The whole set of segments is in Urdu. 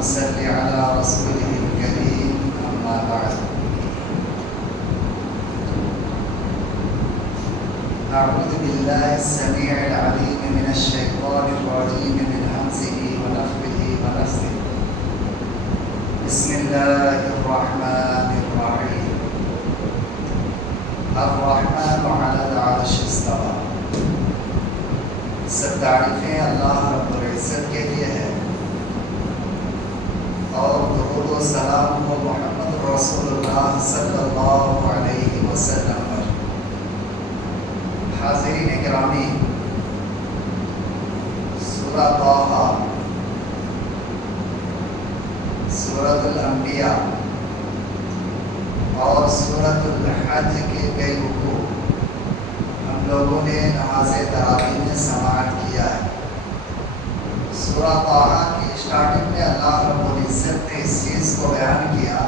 صل على رسوله الكريم أما بعد. أعوذ بالله السميع العليم من الشيطان الرجيم من همزه ونفخه ونفثه. بسم الله الرحمن الرحيم. الرحمن على العرش استوى. سب تعریفیں اللہ رب العزت کے لیے ہے اور درود و سلام ہو محمد رسول اللہ صلی اللہ علیہ وسلم پر. حاضرین گرامی، سورہ طٰہٰ، سورۃ الانبیاء اور سورۃ الحج کے کئی رکوع ہم لوگوں نے نماز تراویح میں سماعت کیا ہے. سورہ طٰہٰ کی اسٹارٹنگ میں اللہ رب العزت نے اس چیز کو بیان کیا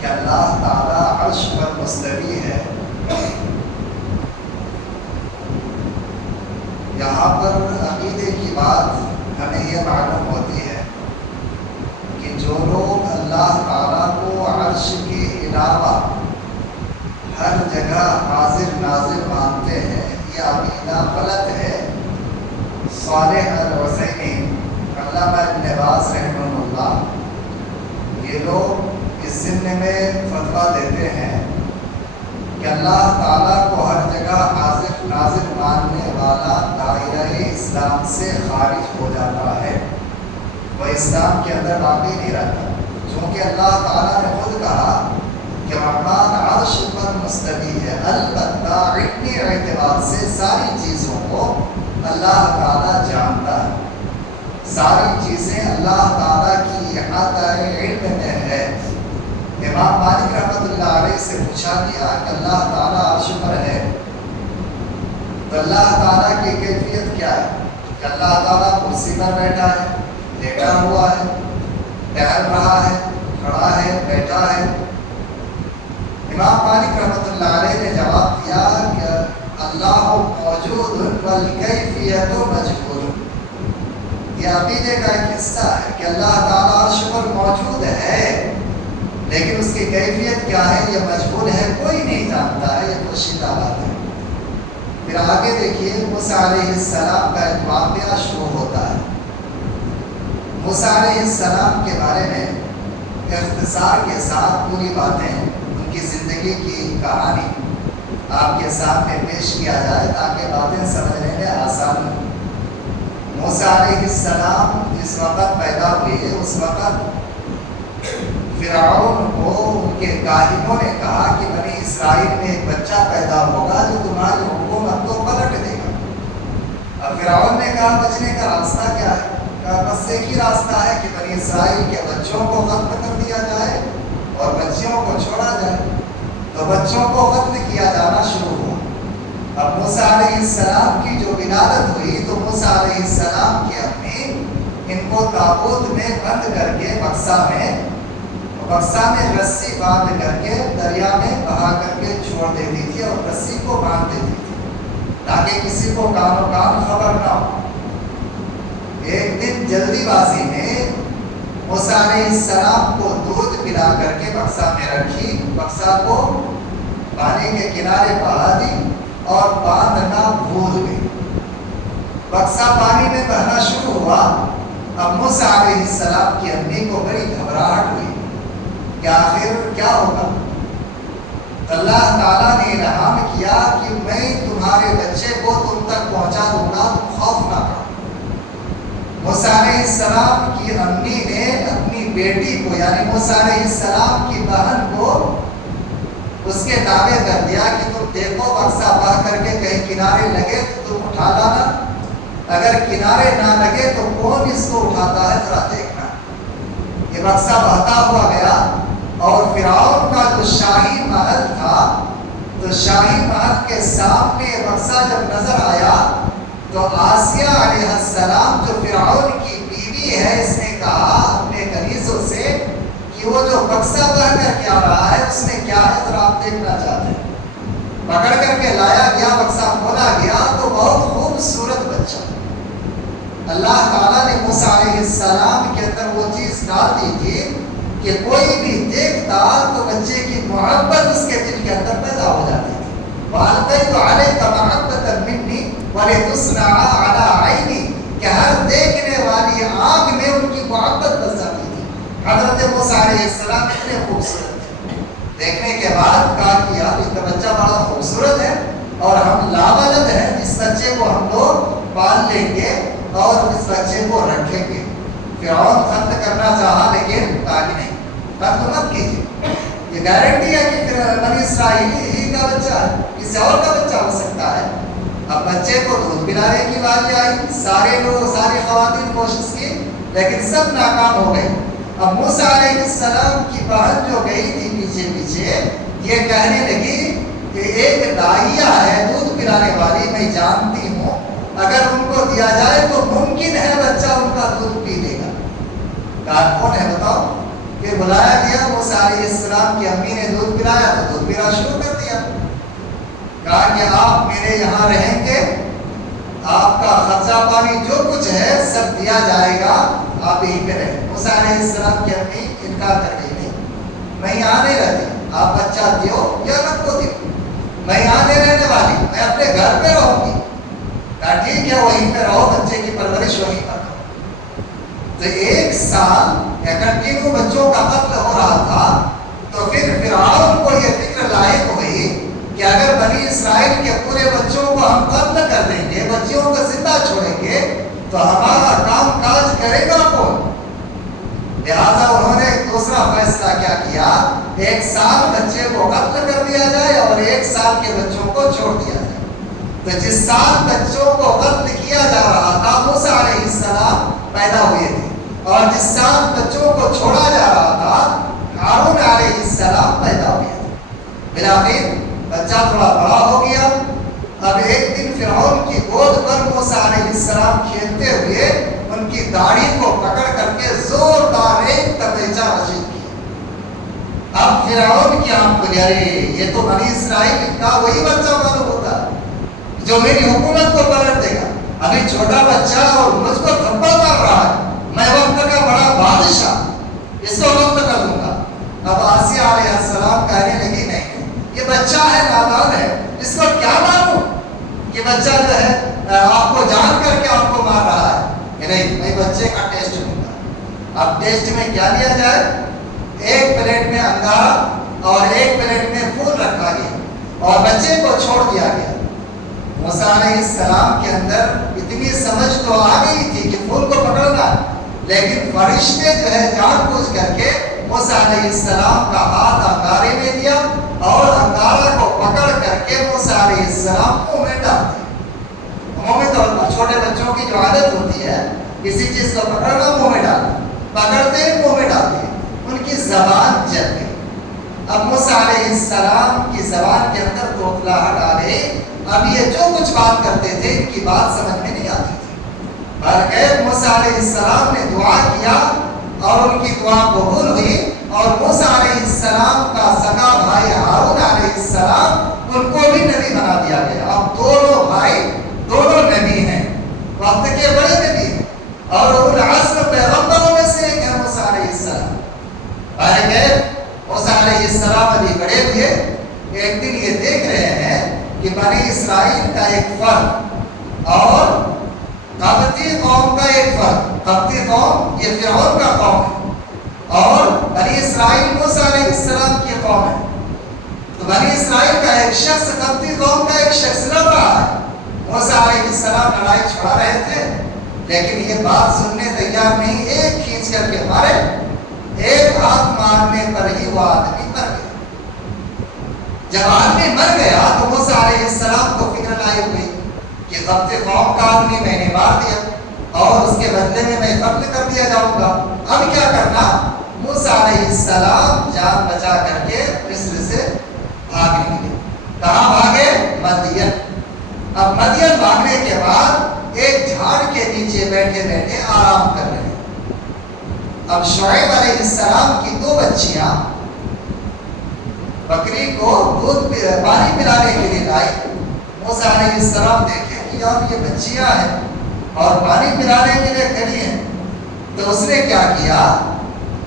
کہ اللہ تعالیٰ عرش پر مستوی ہے. یہاں پر عقیدے کی بات ہمیں یہ معلوم ہوتی ہے کہ جو لوگ اللہ تعالیٰ کو عرش کے علاوہ ہر جگہ حاضر ناظر مانتے ہیں، یہ عقیدہ غلط ہے. صالح الحسینی علامہ ابن باز رحمہ اللہ یہ لوگ اس ضمن میں فتویٰ دیتے ہیں کہ اللہ تعالیٰ کو ہر جگہ حاضر ناظر ماننے والا دائرہ اسلام سے خارج ہو جاتا ہے، وہ اسلام کے اندر باقی نہیں رہتا. چونکہ اللہ تعالیٰ نے خود کہا کہ رحمان عرش پر مستوی ہے. البتہ علمی اعتبار سے ساری چیزوں کو اللہ تعالیٰ جانتا ہے، ساری چیزیں اللہ تعالیٰ کی احاطہ علم میں ہے. امام مالک رحمۃ اللہ علیہ سے پوچھا گیا کہ اللہ تعالیٰ عرش پر ہے تو اللہ تعالیٰ کی کیفیت کیا ہے؟ کہ اللہ تعالیٰ کرسی پر بیٹھا ہے، لیٹا ہوا ہے، ٹہل رہا ہے، کھڑا ہے، بیٹھا ہے. امام مالک رحمۃ اللہ علیہ نے جواب دیا کہ اللہ موجود والکیفیت مجہول. یہ عقیدے کا ایک حصہ ہے کہ اللہ تعالیٰ عرش پر موجود ہے لیکن اس کی کیفیت کیا ہے یہ مجہول ہے، کوئی نہیں جانتا ہے، یہ پوشیدہ بات ہے. پھر آگے دیکھیے موسیٰ علیہ السلام کا ایک واقعہ شروع ہوتا ہے. موسیٰ علیہ السلام کے بارے میں اختصار کے ساتھ پوری باتیں، ان کی زندگی کی کہانی آپ کے سامنے پیش کیا جائے تاکہ باتیں سمجھنے میں آسان ہو. موسیٰ علیہ السلام جس وقت پیدا ہوئے اس وقت فرعون کو ان کے کاہنوں نے کہا کہ بنی اسرائیل میں ایک بچہ پیدا ہوگا جو تمہاری حکومت کو پلٹ دے گا. اب فرعون نے کہا بچنے کا راستہ کیا ہے؟ کہا بس ایک ہی راستہ ہے کہ بنی اسرائیل کے بچوں کو ختم کر دیا جائے اور بچیوں کو چھوڑا جائے. تو بچوں کو ختم کیا جانا شروع ہوا. اب موسیٰ علیہ السلام کی جو ولادت ہوئی تو موسیٰ علیہ السلام کی امی ان کو تابوت میں بند کر کے بکسا میں رسی باندھ کر کے دریا میں بہا کر کے چھوڑ دیتی تھی اور رسی کو باندھ دیتی تھی تاکہ کسی کو کان و کان خبر نہ ہو. ایک دن جلدی بازی میں موسیٰ علیہ السلام کو دودھ پلا کر کے بکسا میں رکھی، بکسا کو پانی کے کنارے بہا دی اور باندھنا بھول گئی. بکسا پانی میں بہنا شروع ہوا. اب موسیٰ علیہ السلام کی امی کو بڑی گھبراہٹ ہوئی کہ آخر کیا ہوگا. اللہ تعالیٰ نے الہام کیا کہ میں تمہارے بچے کو تم تک پہنچا دوں گا، تم خوف نہ کرو. موسیٰ علیہ السلام کی امی نے اپنی بیٹی کو یعنی موسیٰ علیہ السلام کی بہن کو اس کے تابع کر دیا کہ تم دیکھو بکسا بہہ کر کے کہیں کنارے لگے تو تم اٹھا لانا، اگر کنارے نہ لگے تو کون اس کو اٹھاتا ہے ذرا دیکھنا. یہ بکسا بہتا ہوا گیا اور فرعون کا جو شاہی محل تھا تو شاہی محل کے سامنے یہ بکسا جب نظر آیا تو آسیہ علیہ السلام جو فرعون کی بیوی ہے اس نے کہا اپنے کنیزوں سے کہ وہ جو بکسا بہ کر کے آ رہا ہے اس میں کیا ہے ذرا آپ دیکھنا چاہتے ہیں. پکڑ کر کے لایا گیا، بکسا کھولا گیا تو بہت خوبصورت بچہ. اللہ تعالیٰ نے موسیٰ علیہ السلام کے اندر وہ چیز مثال دی تھی کہ کوئی بھی دیکھتا تو بچے کی محبت اس کے دل کے اندر پیدا ہو جاتی تھی. وَأَلْقَيْتُ عَلَيْكَ مَحَبَّةً مِّنِّي وَلِتُصْنَعَ عَلَىٰ عَيْنِي کہ ہر دیکھنے والی آنکھ میں ان کی محبت بس جاتی تھی. حضرت موسیٰ علیہ السلام اتنے خوبصورت تھے. دیکھنے کے بعد کہا کہ یار یہ بچہ بڑا خوبصورت ہے اور ہم لاولد ہیں، اس بچے کو ہم لوگ پال لیں گے اور اس بچے کو رکھیں گے. فرعون قتل کرنا چاہا لیکن کہا کہ نہیں، قتل مت کیجیے، یہ گارنٹی ہے کہ پھر بنی اسرائیلی ہی کا بچہ ہے، کسی اور کا بچہ ہو سکتا ہے. اب بچے کو دودھ پلانے کی باری آئی، سارے لوگ ساری خواتین کوشش کی لیکن سب ناکام ہو گئے. اب موسیٰ علیہ السلام کی بہن جو گئی تھی پیچھے پیچھے یہ کہنے لگی کہ ایک داہیہ ہے دودھ پلانے والی، میں جانتی ہوں اگر ان کو دیا جائے تو ممکن ہے بچہ ان کا دودھ پی لے گا. کہا کون ہے بتاؤ؟ پھر بلایا گیا، موسیٰ علیہ السلام کی امی نے دودھ پلایا تو دودھ پینا شروع کر دیا. کہا کہ آپ میرے یہاں رہیں گے، آپ کا خرچہ پانی جو کچھ ہے سب دیا جائے گا، آپ یہیں پہ رہیں. موسیٰ علیہ السلام کی امی انکار کر گئی، نہیں میں یہاں نہیں رہتی، آپ بچہ دیو یا نہ کو دیو، میں یہاں نہیں رہنے والی، میں اپنے گھر پہ رہوں گی. کہا ٹھیک ہے وہیں پہ رہو، بچے کی پرورش وہیں پر کرو. تو 1 سال کنٹینیو بچوں کا قتل ہو رہا تھا. تو پھر فرعون کو یہ فکر لاحق ہوئی کہ اگر بنی اسرائیل کے پورے بچوں کو ہم قتل کر دیں گے، بچیوں کو زندہ چھوڑیں گے تو ہمارا کام کاج کرے گا کون؟ لہٰذا انہوں نے دوسرا فیصلہ کیا کیا، 1 سال بچے کو قتل کر دیا جائے اور 1 سال کے بچوں کو چھوڑ دیا جائے. تو جس سال بچوں کو قتل کیا جا رہا تھا موسیٰ علیہ السلام پیدا ہوئے تھے، اور جس سال بچوں کو چھوڑا جا رہا تھا ہارون علیہ السلام پیدا ہوئے تھے. بلاخر بچہ تھوڑا بڑا ہو گیا. اب ایک دن فرعون کی گود پر موسیٰ علیہ السلام کھیلتے ہوئے ان کی داڑھی کو پکڑ کر کے زوردار ایک تبیچہ رشید کیا. اب فرعون کی آنکھ کھلی، ارے یہ تو بنی اسرائیل کا وہی بچہ معلوم ہوتا جو میری حکومت کو پلٹ دے گا. ابھی چھوٹا بچہ اور مجھ کو تھپڑ مار رہا ہے، میں وقت کا بڑا بادشاہ، اس کو وقت کر دوں گا. اب آسیہ علیہ السلام کہنے لگی نہیں، یہ بچہ ہے، نادان ہے، اس کو کیا معلوم کہ بچہ جو ہے آپ کو جان کر کے آپ کو مار رہا ہے. کہ نہیں، میں بچے کا ٹیسٹ لوں گا. اب ٹیسٹ میں کیا لیا جائے؟ 1 پلیٹ میں انگارہ اور 1 پلیٹ میں پھول رکھا گیا اور بچے کو چھوڑ دیا گیا. موسیٰ علیہ السلام کے اندر اتنی سمجھ تو آ گئی تھی کہ پھول کو پکڑنا، لیکن فرشتے جو ہے جان بوجھ کر کے موسیٰ علیہ السلام کا ہاتھ انگارے میں دیا اور انگارہ کو پکڑ کر کے موسیٰ علیہ السلام منہ میں ڈال دیا. عمومی طور پر چھوٹے بچوں کی جو عادت ہوتی ہے کسی چیز کو پکڑنا منہ میں ڈالنا، پکڑتے ہی منہ میں ڈال دیا، ان کی زبان جل گئی. اب موسیٰ علیہ السلام کی زبان کے اندر توتلاہٹ آ گئی. اب یہ جو کچھ بات کرتے تھے ان کی بات سمجھ میں نہیں آتی تھی. بلکہ موسیٰ علیہ السلام نے دعا کیا اور ان کی دعا قبول ہوئی، اور موسیٰ علیہ السلام کا سگا بھائی ہارون علیہ السلام ان کو بھی نبی بنا دیا گیا. اب دونوں بھائی دونوں نبی ہیں، وقت کے بڑے نبی ہیں، اور اولو العزم پیغمبروں میں سے ایک ہے موسیٰ علیہ السلام. بلکہ موسیٰ علیہ السلام ابھی بڑے ہوئے، ایک دن یہ دیکھ رہے ہیں کہ بنی اسرائیل کا ایک فرد اور قبطی قوم کا ایک فرد، قبطی قوم یہ فرعون کا قوم ہے اور بنی اسرائیل موسیٰ علیہ السلام کی قوم ہے. تو بنی اسرائیل کا ایک شخص قبطی قوم کا ایک شخص لڑ رہا ہے. موسیٰ علیہ السلام لڑائی چھڑا رہے تھے لیکن یہ بات سننے تیار نہیں، ایک کھینچ کر کے مارے، ایک ہاتھ مارنے پر ہی وہ آدمی مر گیا. جب آدمی مر گیا تو موسیٰ علیہ السلام کو فکر لاحق ہوئی کہ قبطی قوم کا آدمی میں نے مار دیا اور اس کے بدلے میں قتل کر دیا جاؤں گا. اب کیا کرنا؟ موسیٰ علیہ السلام جان بچا کر کے مصر سے بھاگ نکلے. کہاں بھاگے؟ مدین. اب مدین بھاگنے کے بعد ایک جھاڑ کے نیچے بیٹھے بیٹھے آرام کر رہے ہیں. اب شعیب علیہ السلام کی 2 بچیاں بکری کو دودھ پانی پلانے کے لیے لائی. موسیٰ علیہ السلام دیکھے کہ یار یہ بچیاں ہیں اور پانی پلانے کے لیے کھڑی ہیں. تو اس نے کیا کیا؟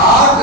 8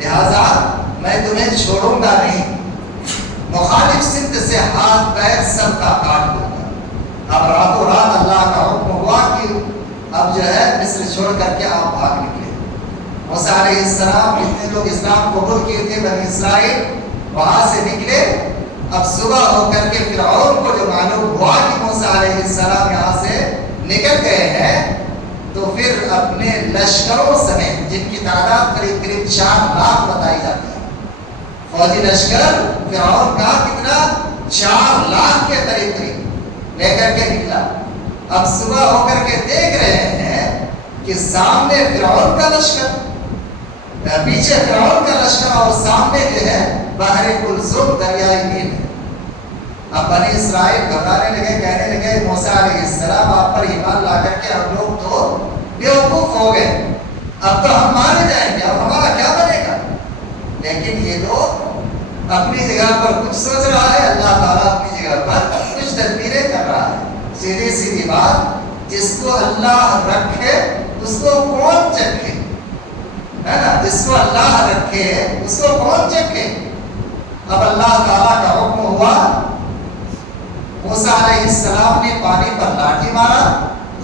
لہذا میں تمہیں چھوڑوں گا نہیں، مخالف سمت سے ہاتھ پیر سب کا کاٹ دوں گا۔ اب راتوں رات اللہ کا حکم ہوا کہ اب جو ہے مصر چھوڑ کر کے آپ بھاگ نکلے۔ موسیٰ علیہ السلام جتنے لوگ اسلام قبول کیے تھے بنی اسرائیل وہاں سے نکلے۔ اب صبح ہو کر کے فرعون کو جو معلوم ہوا کہ موسیٰ علیہ السلام یہاں سے نکل گئے ہیں، تو پھر اپنے لشکروں سمیت، جن کی تعداد قریب قریب 4 لاکھ بتائی جاتی ہے، فوجی لشکر فرعون کا کتنا 4 لاکھ کے قریب لے کر کے نکلا۔ اب صبح ہو کر کے دیکھ رہے ہیں کہ سامنے فرعون کا لشکر، پیچھے فرعون کا لشکر، اور سامنے جو ہے بحر کلثوم دریائے نیل ہے۔ اب بنی اسرائیل گھبرانے لگے، کہنے لگے موسیٰ علیہ السلام آپ پر ایمان لا کر کے ہم لوگ تو بیوقوف ہو گئے، اب تو ہم مارے جائیں گے، اب ہمارا کیا بنے گا؟ لیکن یہ لوگ اپنی جگہ پر کچھ سوچ رہا ہے، اللہ تعالیٰ اپنی جگہ پر کچھ تدبیریں کر رہا ہے۔ سیدھی سیدھی بات، جس کو اللہ رکھے اس کو کون چکھے، ہے نا؟ جس کو اللہ رکھے اس کو کون چکھے؟ اب اللہ تعالیٰ کا حکم ہوا، موسیٰ علیہ السلام نے پانی پر لاٹھی مارا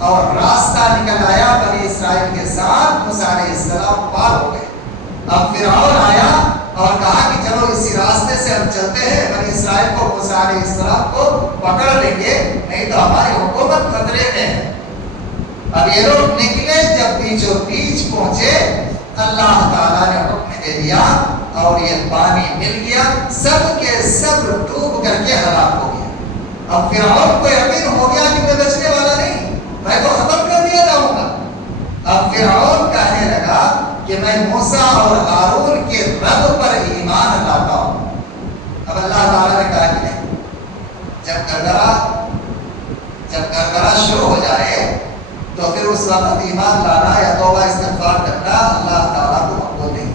اور راستہ نکل آیا بنی اسرائیل کے ساتھ، موسیٰ علیہ السلام پار ہو گئے۔ اب فرعون آیا اور کہا کہ چلو اسی راستے سے ہم چلتے ہیں، بنی اسرائیل کو موسیٰ علیہ السلام کو پکڑ لیں گے، نہیں تو ہماری حکومت خطرے میں ہے۔ اب یہ لوگ نکلے، جب بیچوں بیچ پہنچے اللہ تعالیٰ نے حکم دے دیا اور یہ پانی مل گیا، سب کے سب ڈوب کر کے ہلاک ہو گیا۔ اب فرعون کو یقین ہو گیا کہ میں بچنے والا نہیں، میں تو ختم کر دیا جاؤں گا۔ اب فرعون کہنے لگا کہ میں موسیٰ اور ہارون کے رب پر ایمان لاتا ہوں۔ اب اللہ تعالیٰ نے کہا کہ نہیں، جب گرگرا شروع ہو جائے تو پھر اس وقت ایمان لانا یا توبہ استغفار کرنا اللہ تعالیٰ کو مقبول نہیں،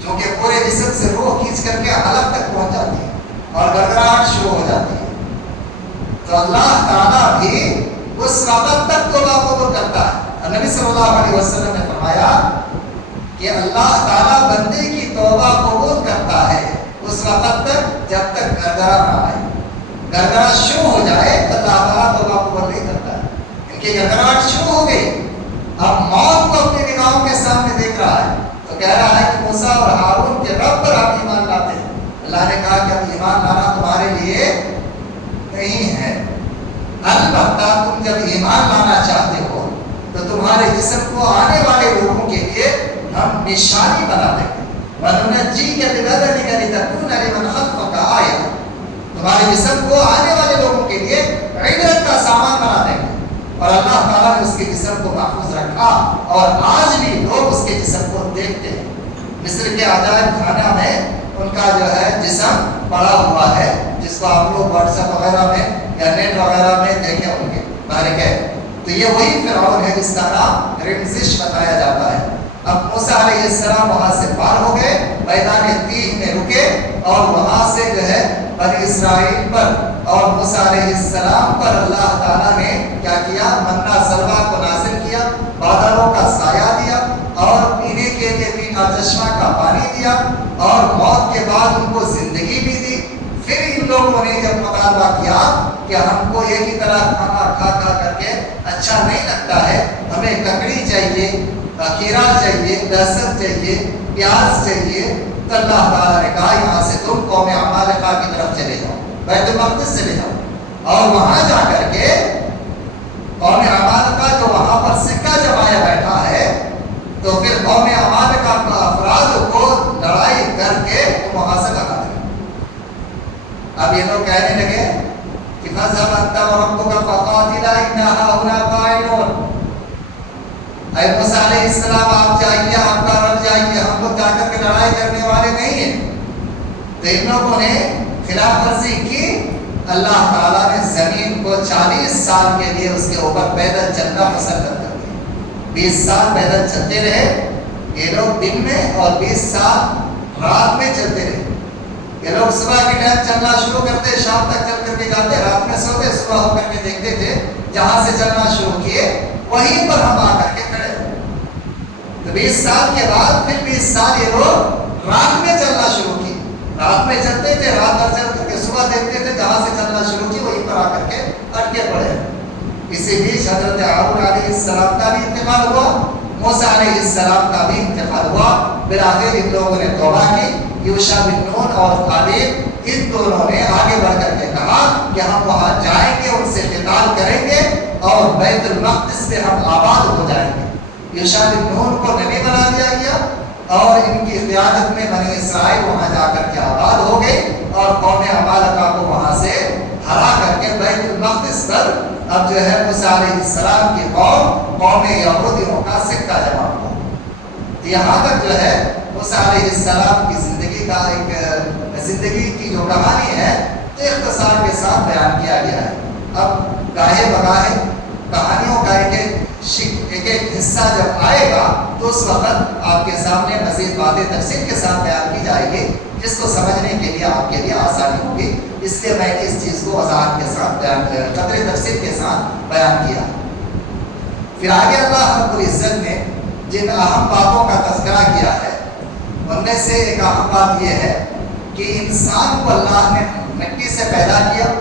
کیونکہ پورے جسم سے روح کھینچ کر کے حلق تک پہنچ جاتی ہے اور گرگراہٹ شروع ہو جاتی ہے، تو اللہ تعالیٰ بھی اس وقت تک توبہ قبول کرتا ہے۔ نبی صلی اللہ علیہ وسلم نے فرمایا کہ اللہ تعالیٰ بندے کی توبہ قبول کرتا ہے اس وقت تک جب تک گرگرا نہ آئے۔ گرگرا شروع ہو جائے تو اللہ تعالیٰ توبہ قبول نہیں کرتا ہے۔ ان کی گرگراہٹ شروع ہو گئی، اب موت کو اپنی نگاہوں کے سامنے دیکھ رہا ہے، تو کہہ رہا ہے کہ موسیٰ اور ہارون کے رب پر آپ ایمان لاتے ہیں۔ اللہ نے کہا کہ اب ایمان لانا تمہارے لیے نہیں ہے، البتہ تم جب ایمان لانا چاہتے ہو تو تمہارے جسم کو آنے والے لوگوں کے لیے ہم نشانی بنا دیں گے۔ وَنُنَجِّيكَ بِبَدَنِكَ لِتَكُونَ لِمَنْ خَلْفَكَ آیَةً، تمہارے جسم کو آنے والے لوگوں کے لیے عبرت کا سامان بنا دیں گے۔ اور اللہ تعالیٰ نے اس کے جسم کو محفوظ رکھا، اور آج بھی لوگ اس کے جسم کو دیکھتے ہیں۔ مصر کے عجائب خانہ میں ان کا جو ہے جسم پڑا ہوا ہے، جس کو آپ لوگ واٹس ایپ وغیرہ میں یا نیٹ وغیرہ میں دیکھے ہوں گے، باہر ہے۔ تو یہ وہی فرعون ہے جس کا نام رمزش بتایا جاتا ہے۔ اب موسیٰ علیہ السلام وہاں سے پار ہو گئے، میدان تیہ میں رکے، اور وہاں سے جو ہے بنی اسرائیل پر اور موسیٰ علیہ السلام پر اللہ تعالیٰ نے کیا کیا؟ منہ سلویٰ کو نازل کیا، بادلوں کا سایہ دیا، اور پینے کے لیے میٹھا چشمہ کا پانی دیا، اور موت کے بعد ان کو زندگی بھی دی۔ پھر ان لوگوں نے جب مطالبہ کیا کہ ہم کو ایک ہی طرح کھانا کھا کر کے اچھا نہیں لگتا ہے، ہمیں ککڑی چاہیے، کھیرا چاہیے، لہسن چاہیے، پیاز چاہیے، تو اللہ تعالیٰ نے کہا یہاں سے تم قوم عمالقہ کی طرف چلے جاؤ، بیت المقدس چلے جاؤ، اور وہاں جا کر کے قوم عمالقہ جو وہاں پر سکہ جمایا بیٹھا ہے، تو پھر قوم عمالقہ کا افراد کو لڑائی کر کے وہاں سے لگا دیں۔ اب یہ لوگ کہنے لگے کہ فَذْهَبْ أَنْتَ وَرَبُّكَ فَقَاتِلَا إِنَّا هَاهُنَا قَاعِدُونَ، اے موسیٰ علیہ السلام آپ جائیے، آپ کا رب جائیے، ہم لوگ جا کر کے لڑائی کرنے والے نہیں ہیں۔ تو ان لوگوں نے خلاف ورزی کی۔ اللہ تعالیٰ نے زمین کو 40 سال کے لیے اس کے اوپر پیدل چلنا مسلط کر دیا۔ 20 سال پیدل چلتے رہے یہ لوگ دن میں، اور 20 سال رات میں چلتے رہے۔ یہ لوگ صبح کے ٹائم چلنا شروع کرتے، شام تک چل کر کے جاتے، رات میں سوتے، صبح ہو کر کے دیکھتے تھے جہاں سے چلنا شروع کیے وہیں پر ہم آ کر کے کھڑے۔ تو 20 سال کے بعد پھر 20 سال یہ لوگ رات میں چلنا شروع کی. رات میں چلتے تھے, رات بھر چل کر کے صبح دیکھتے تھے جہاں سے چلنا شروع کی وہیں پر آ کر کے اٹکے پڑے. اسی بیچ حضرت ہارون علیہ السلام کا بھی انتقال ہوا, موسیٰ علیہ السلام کا بھی انتقال ہوا. بالآخر ان لوگوں نے توبہ کی. یوشع بن نون اور کالب ان دونوں نے آگے بڑھ کر کے کہا کہ ہم وہاں جائیں گے, ان سے قتال کریں گے اور بیت المقدس پہ ہم آباد ہو جائیں گے. یوشع بن نون کو نبی بنا دیا گیا اور ان کی قیادت میں بنی اسرائیل وہاں جا کر کے آباد ہو گئے اور قوم عمالقہ کو وہاں سے ہرا کر کے بیت المقدس پر اب جو ہے موسیٰ علیہ السلام کی قوم یہودیوں کا سکہ جمع ہوا. یہاں تک جو ہے موسیٰ علیہ السلام کی زندگی کا ایک زندگی کی جو کہانی ہے تو اختصار کے ساتھ بیان کیا گیا ہے. اب گاہے بگاہے کہانیوں کا ایک حصہ جب آئے گا تو اس وقت آپ کے سامنے مزید باتیں تفصیل کے ساتھ بیان کی جائے گی جس کو سمجھنے کے لیے آپ کے لیے آسانی ہوگی. اس لیے میں نے اس چیز کو وضاحت کے ساتھ بیان کیا, قدر تفصیل کے ساتھ بیان کیا. پھر آگے اللہ رب العزت نے جن اہم باتوں کا تذکرہ کیا ہے ان میں سے ایک اہم بات یہ ہے کہ انسان کو اللہ نے مٹی سے پیدا کیا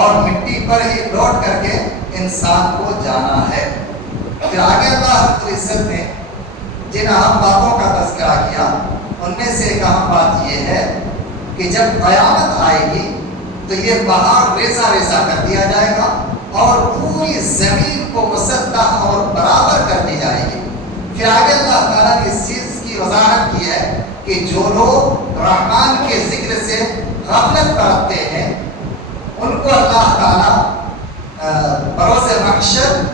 اور مٹی پر ہی لوٹ کر کے انسان کو جانا ہے. پھر آگے اللہ رب العزت نے جن اہم باتوں کا تذکرہ کیا ان میں سے ایک اہم بات یہ ہے کہ جب قیامت آئے گی تو یہ پہاڑ ریزہ ریزہ کر دیا جائے گا اور پوری زمین کو مسطح اور برابر کر دی جائے گی. پھر آگے اللہ تعالیٰ نے اس چیز کی وضاحت کی ہے کہ جو لوگ رحمان کے ذکر سے غفلت برتتے ہیں ان کو اللہ تعالیٰ بروز محشر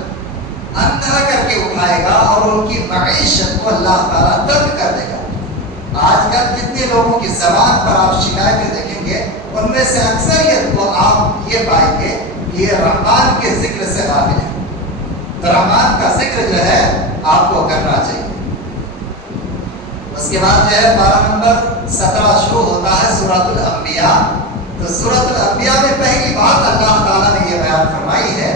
اندھا کر کے اٹھائے گا اور ان کی معیشت کو اللہ تعالیٰ تنگ کر دے گا. آج کل کتنے لوگوں کی زبان پر آپ شکایتیں دیکھیں گے ان میں سے اکثریت کو آپ یہ پائیں گے کہ یہ رحمان کے ذکر سے غافل ہے. تو رحمان کا ذکر جو ہے آپ کو کرنا چاہیے. اس کے بعد جو ہے 12 نمبر 17 شروع ہوتا ہے سورۃ الانبیاء. تو سورۃ الانبیاء میں پہلی بات اللہ تعالیٰ نے یہ بیان فرمائی ہے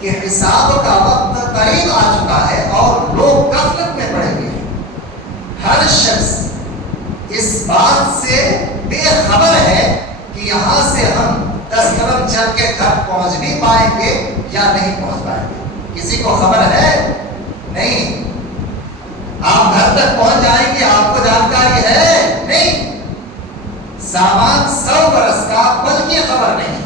کہ حساب کا وقت قریب آ چکا ہے اور لوگ غفلت میں پڑے ہوئے ہیں. ہر شخص اس بات سے بے خبر ہے کہ یہاں سے ہم 10 قدم چل کے گھر پہنچ بھی پائیں گے یا نہیں پہنچ پائیں گے. کسی کو خبر ہے؟ نہیں. آپ گھر تک پہنچ جائیں گے, آپ کو جانکاری ہے؟ نہیں. سامان 100 برس کا پل کی خبر نہیں.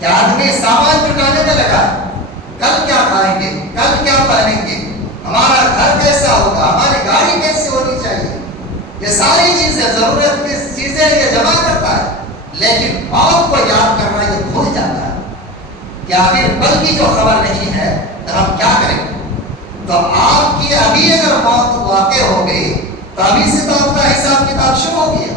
کیا آدمی سامان جٹانے میں لگا ہے, کل کیا کھائیں گے, کل کیا پہنیں گے, ہمارا گھر کیسا ہوگا, ہماری گاڑی کیسی ہونی چاہیے, یہ ساری چیزیں ضرورت کی چیزیں یہ جمع کرتا ہے, لیکن موت کو یاد کرنا یہ بھول جاتا ہے کہ آخر پل کی جو خبر نہیں ہے تو ہم کیا کریں گے. تو آپ کی ابھی اگر موت واقع ہو گئی تو ابھی سے تو آپ کا حساب کتاب شروع ہو گیا.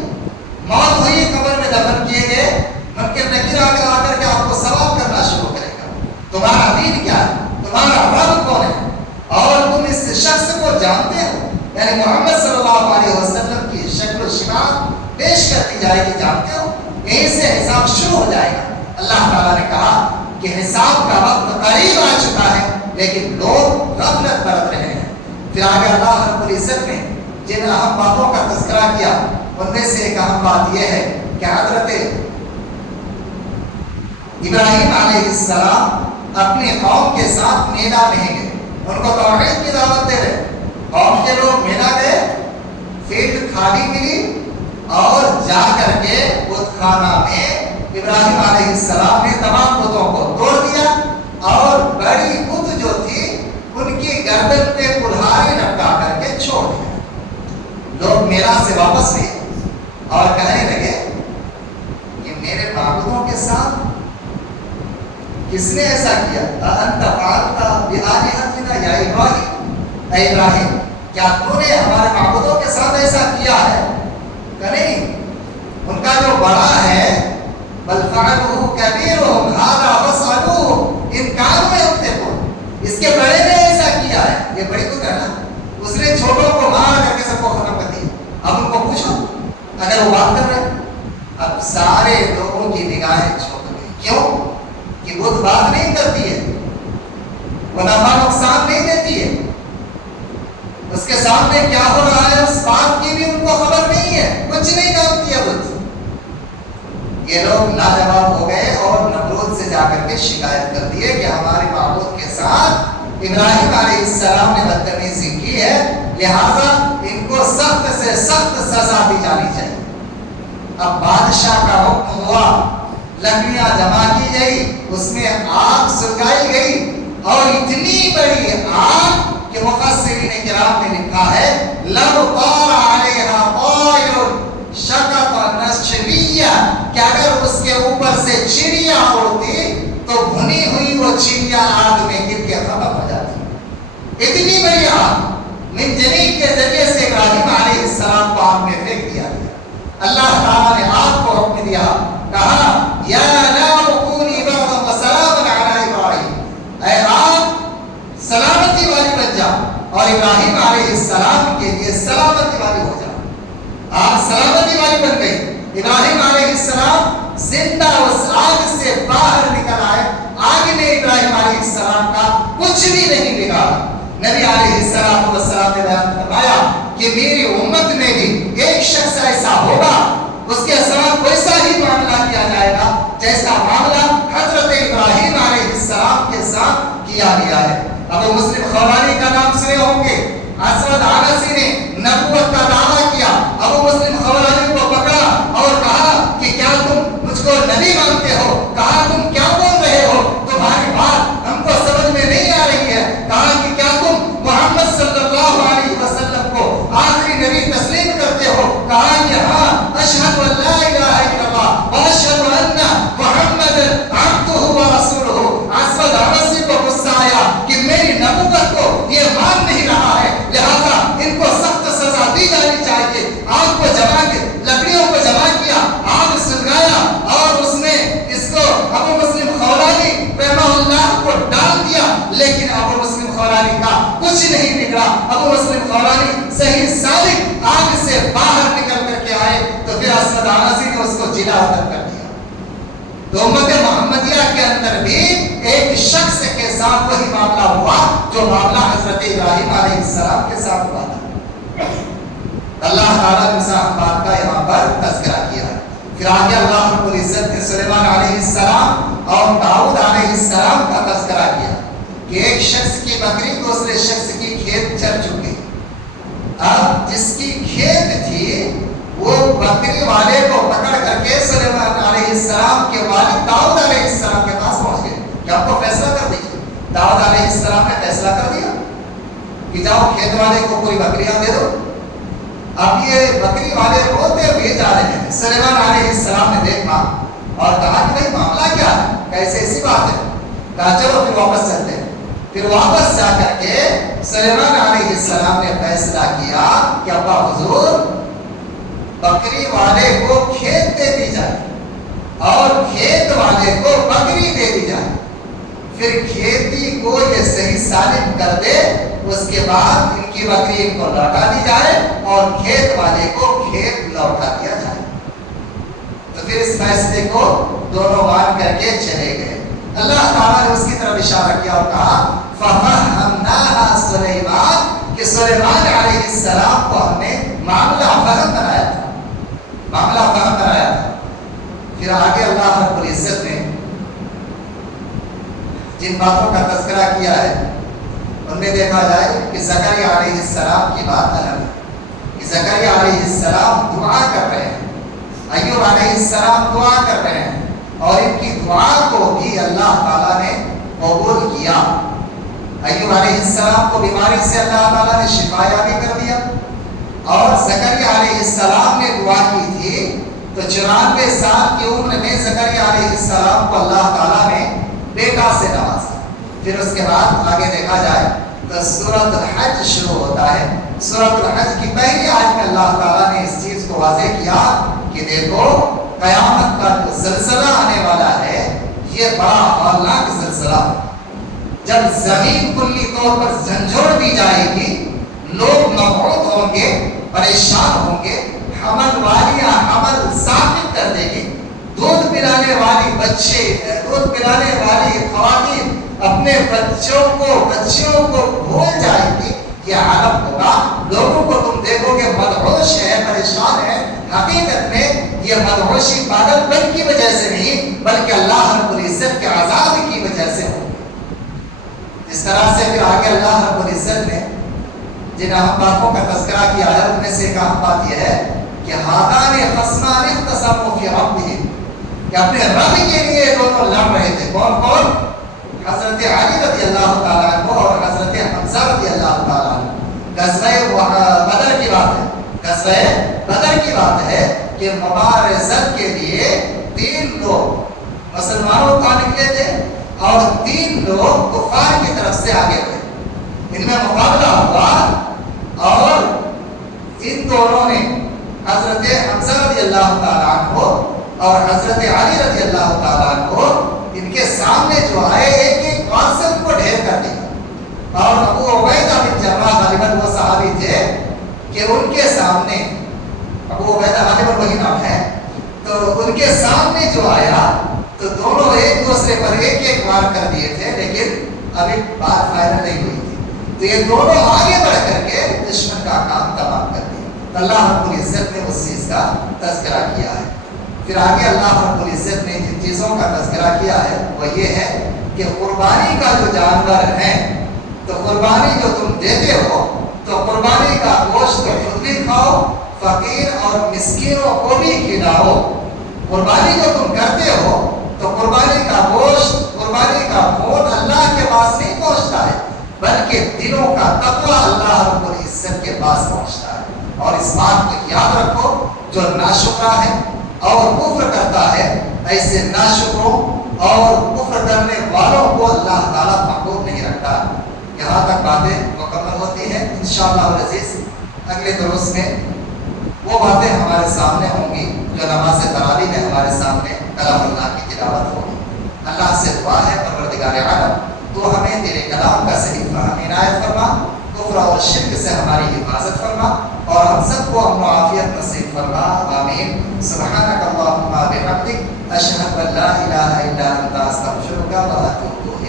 موت ہوئی, قبر میں دفن کیے گئے, منکر نکیر آ کر کے آپ کو سوال کرنا شروع کرے گا, تمہارا دین کیا ہے, تمہارا رب کون ہے, اور تم اس شخص کو جانتے ہو. یعنی محمد صلی اللہ علیہ وسلم کی شکل و شناخت پیش کر دی جائے گی, جانتے ہو. یہیں سے حساب شروع ہو جائے گا. اللہ تعالیٰ نے کہا کہ حساب کا وقت قریب آ چکا ہے لیکن لوگ غفلت برت رہے ہیں. پھر آگے اللہ رب العزت نے جن اہم باتوں کا تذکرہ کیا ان میں سے ایک اہم بات یہ ہے کہ حضرت ابراہیم علیہ السلام اپنی قوم کے ساتھ مینا میں گئے, ان کو توحید کی دعوت دے رہے. قوم کے لوگ مینا گئے, فیلڈ خالی ملی اور جا کر کے بت خانہ میں ابراہیم علیہ السلام نے تمام بتوں کو توڑ دیا اور بڑی بت جو تھی ان کی گردن پہ کلہاڑی لٹکا کر کے چھوڑ دیا. لوگ مینا سے واپس ہوئے اور کہنے لگے کہ میرے معبودوں کے ساتھ کس نے ایسا کیا؟ انت فعلت بآلہتنا یا ابراہیم, اے ابراہیم کیا تو نے ہمارے معبودوں کے ساتھ ایسا کیا ہے؟ کہ نہیں. ان کا جو بڑا ہے بل فعلوا کبیرهم ھذا فاسألوه ان كانوا ينطقون, اس کے بڑے نے ایسا کیا ہے, یہ بڑی تو کہنا, اس نے چھوٹوں کو مار کر کے سب کو ختم کر دیا. اب ان کو پوچھو اگر وہ بات کر رہے ہیں. اب سارے لوگوں کی نگاہیں جھک گئی. کیوں؟ کہ بت بات نہیں کرتی ہے, وہ نفع نقصان نہیں دیتی ہے, اس کے سامنے کیا ہو رہا ہے اس بات کی بھی ان کو خبر نہیں ہے. یہ لوگ لاجواب ہو گئے اور نمرود سے جا کر کے شکایت کر دیے کہ ہمارے معبود کے ساتھ ابراہیم علیہ السلام نے بدتمیزی کی ہے، لہذا ان کو سخت سے سخت سزا دی جانی چاہیے۔ اب بادشاہ کا حکم ہوا، لکڑیاں جمع کی گئی، اس میں آگ سلگائی گئی، اور اتنی بڑی آگ کہ مفسرین کرام نے لکھا ہے لو طار علیہا طائر شقق نشویہ، کہ اگر اس کے اوپر سے چڑیا اڑتی تو بھنی ہوئی وہ چڑیا آگ میں گر کے ختم ہو جاتی۔ اتنی بڑی آگ من جنیب کے ذریعے سے ابراہیم علیہ السلام کو آگ میں پھینک دیا گیا۔ اللہ تعالیٰ نے آگ کو حکم دیا، کہا یا نار کونی بردا وسلاما علی ابراہیم، اے آگ سلامتی والی بن جا اور ابراہیم علیہ السلام کے لیے سلامتی والی ہو جا۔ آگ سلامتی والی بن گئی، ابراہیم علیہ السلام زندہ اس آگ سے باہر نکل آئے، آگ نے ابراہیم علیہ السلام کا کچھ بھی نہیں بگاڑا۔ نبی علیہ السلام نے بیان فرمایا کہ میری امت میں بھی ایک شخص ایسا ہوگا، اس کے ساتھ ویسا ہی معاملہ کیا جائے گا جیسا معاملہ حضرت ابراہیم علیہ السلام کے ساتھ کیا گیا ہے۔ ابو مسلم خولانی کا نام سنے ہوں گے، اسود عنسی نے نبوت کا دعویٰ کیا، ابو مسلم خولانی کو پکڑا اور کہا کہ کیا تم مجھ کو نبی مانتے ہو؟ کہا تم کیا بول رہے ہو، تمہاری بات ہم کو سمجھ میں نہیں آ رہی ہے۔ کہا کہ کیا تم محمد صلی اللہ علیہ وسلم کو آخری نبی تسلیم کرتے ہو؟ کہا کہ ہاں، اشہد ان لا الہ الا اللہ واشہد ان محمد عبدہ ورسولہ۔ اسود عنسی کو غصہ آیا کہ میری نبوت کو یہ مان نہیں رہا ہے، لہذا ان کو سخت سزا دی جانی چاہیے۔ آگ کو جما کے لکڑیوں کو جمع کیا، آگ سلگایا اور اس نے اس کو ابو مسلم خولانی رحمہ اللہ کو ڈال دیا، لیکن ابو مسلم خولانی کا کچھ نہیں بگڑا۔ ابو مسلم خولانی صحیح سالک آگ سے باہر نکل کر کے آئے تو پھر اسود عنسی نے اس کو جلا وطن کر دیا۔ تو امت محمدیہ کے اندر بھی ایک شخص کے ساتھ وہی معاملہ ہوا جو معاملہ حضرت ابراہیم علیہ السلام کے ساتھ ہوا تھا۔ اللہ تعالیٰ نے اس بات کا یہاں پر تذکرہ کیا ہے۔ پھر آگے اللہ رب العزت نے سلیمان علیہ السلام اور داؤد علیہ السلام کا تذکرہ کیا کہ ایک شخص کی بکری دوسرے شخص کی کھیت چر چکی۔ اب جس کی کھیت تھی وہ بکری والے کو پکڑ کر کے سلیمان علیہ السلام کے والد داؤد علیہ السلام کے پاس پہنچ گئے کہ آپ کو فیصلہ کر دیجیے۔ داؤد علیہ السلام نے فیصلہ کر دیا کہ جاؤ کھیت والے کو کوئی بکریاں دے دو۔ اب یہ بکری والے روتے ہوئے جا رہے ہیں، سلیمان علیہ السلام نے دیکھا اور کہا کہ بھائی معاملہ کیا ہے، کیسے ایسی بات ہے؟ کہا چلو پھر واپس چلتے ہیں۔ پھر واپس جا کر کے سلیمان علیہ السلام نے فیصلہ کیا کہ ابا حضور بکری والے کو کھیت دے دی جائے اور کھیت والے کو بکری دے دی جائے، پھر کھیتی کو یہ صحیح سالم کر دے، اس کے بعد ان کی بکری ان کو لوٹا دی جائے اور کھیت والے کو کھیت لوٹا دیا جائے۔ تو پھر اس فیصلے کو دونوں مان کر کے چلے گئے۔ اللہ تعالیٰ نے اس کی طرف اشارہ کیا اور کہا فَفَهَّمْنَاهَا سُلَيْمَانَ، کہ سلیمان علیہ السلام کو ہم نے معاملہ فہم بنایا تھا، معاملہ فہم بنایا تھا۔ پھر آگے اللہ رب العزت نے جن باتوں کا تذکرہ کیا ہے ان میں دیکھا جائے کہ زکریا علیہ السلام کی بات الگ ہے کہ زکریا علیہ السلام دعا کر رہے ہیں، ایوب علیہ السلام دعا کر رہے ہیں اور ان کی دعا کو بھی اللہ تعالیٰ نے قبول کیا۔ ایوب علیہ السلام کو بیماری سے اللہ تعالیٰ نے شفا یابی کر دیا اور زکریا علیہ السلام نے دعا کی تھی تو 94 سال کی عمر میں زکریا علیہ السلام کو اللہ تعالیٰ نے بیٹا سے نوازا۔ پھر اس کے بعد آگے دیکھا جائے تو سورۃ الحج شروع ہوتا ہے۔ سورۃ الحج کی پہلی آیت میں اللہ تعالیٰ نے اس چیز کو واضح کیا کہ دیکھو قیامت کا جو زلزلہ آنے والا ہے یہ بڑا ہولناک زلزلہ، جب زمین کلی طور پر جھنجھوڑ دی جائے گی، لوگ مبعوث ہوں گے، پریشان ہوں گے، حمل والیاں حمل ثابت کر دے گی، دودھ پلانے والی بچے، دودھ پلانے والی خواتین اپنے بچیوں کو بھول جائے گی، یہ عالم ہوگا۔ لوگوں کو تم دیکھو گے مدہوش ہے، پریشان ہے، حقیقت میں یہ مدہوشی پاگل پن کی وجہ سے نہیں بلکہ اللہ رب العزت کے عذاب کی وجہ سے ہو. اس طرح سے پھر آگے اللہ رب العزت نے جن اہم باتوں کا تذکرہ کیا ہے ان میں سے ایک اہم بات یہ ہے کہ ہادان خصمان اختصموا فی ربہم، کہ اپنے رب کے لیے دونوں لڑ رہے تھے. کون کون؟ حضرت علی رضی اللہ تعالیٰ عنہ اور حضرت حمزہ رضی اللہ تعالیٰ عنہ. غزوہ بدر کی بات ہے، غزوہ بدر کی بات ہے کہ مبارزت کے لیے 3 لوگ مسلمانوں کا نکلے تھے اور 3 لوگ کفار کی طرف سے آگے بڑھے. ان میں مقابلہ ہوا اور ان دونوں نے حضرت حمزہ رضی اللہ تعالیٰ عنہ اور حضرت علی رضی اللہ تعالیٰ عنہ ان کے سامنے جو آئے ایک ایک قاسم کو ڈھیر کر دیا. اور ابو عبیدہ بن جراح غالباً وہ صحابی تھے کہ ان کے سامنے، ابو عبیدہ غالباً وہی نام ہے، تو ان کے سامنے جو آیا تو دونوں ایک دوسرے پر ایک ایک وار کر دیے تھے، لیکن ابھی بات فائنل نہیں ہوئی تھی. تو یہ دونوں آگے بڑھ کر کے دشمن کا کام تمام کر دیا. تو اللہ رب العزت نے اس چیز کا تذکرہ کیا ہے. پھر آگے اللہ رب العزت نے جن چیزوں کا تذکرہ کیا ہے وہ یہ ہے کہ قربانی کا جو جانور ہے تو قربانی جو تم دیتے ہو تو قربانی کا گوشت خود بھی کھاؤ، فقیر اور مسکینوں کو بھی کھلاؤ. قربانی جو تم کرتے ہو تو قربانی کا گوشت، قربانی کا خون اللہ کے پاس نہیں پہنچتا ہے بلکہ دلوں کا تقوی اللہ رب العزت کے پاس پہنچتا ہے. اور اس بات کو یاد رکھو، جو ناشکرا ہے اور کفر کرتا ہے ایسے ناشکروں اور کفر کرنے والوں کو اللہ تعالیٰ محبوب نہیں رکھتا. یہاں تک باتیں مکمل ہوتی ہیں. انشاءاللہ العزیز اگلے دروس میں وہ باتیں ہمارے سامنے ہوں گی جو نماز تراویح میں ہمارے سامنے کلام اللہ کی تلاوت ہوگی. اللہ سے دعا ہے پروردگار عالم تو ہمیں تیرے کلام کا صحیح فہم عنایت فرما، کفر اور شرک سے ہماری حفاظت فرما اور ہم سب کو امن و عافیت نصیب فرما. آمین. سبحانک اللہم و بحمدک، اشہد ان لا الہ الا انت، استغفرک و اتوب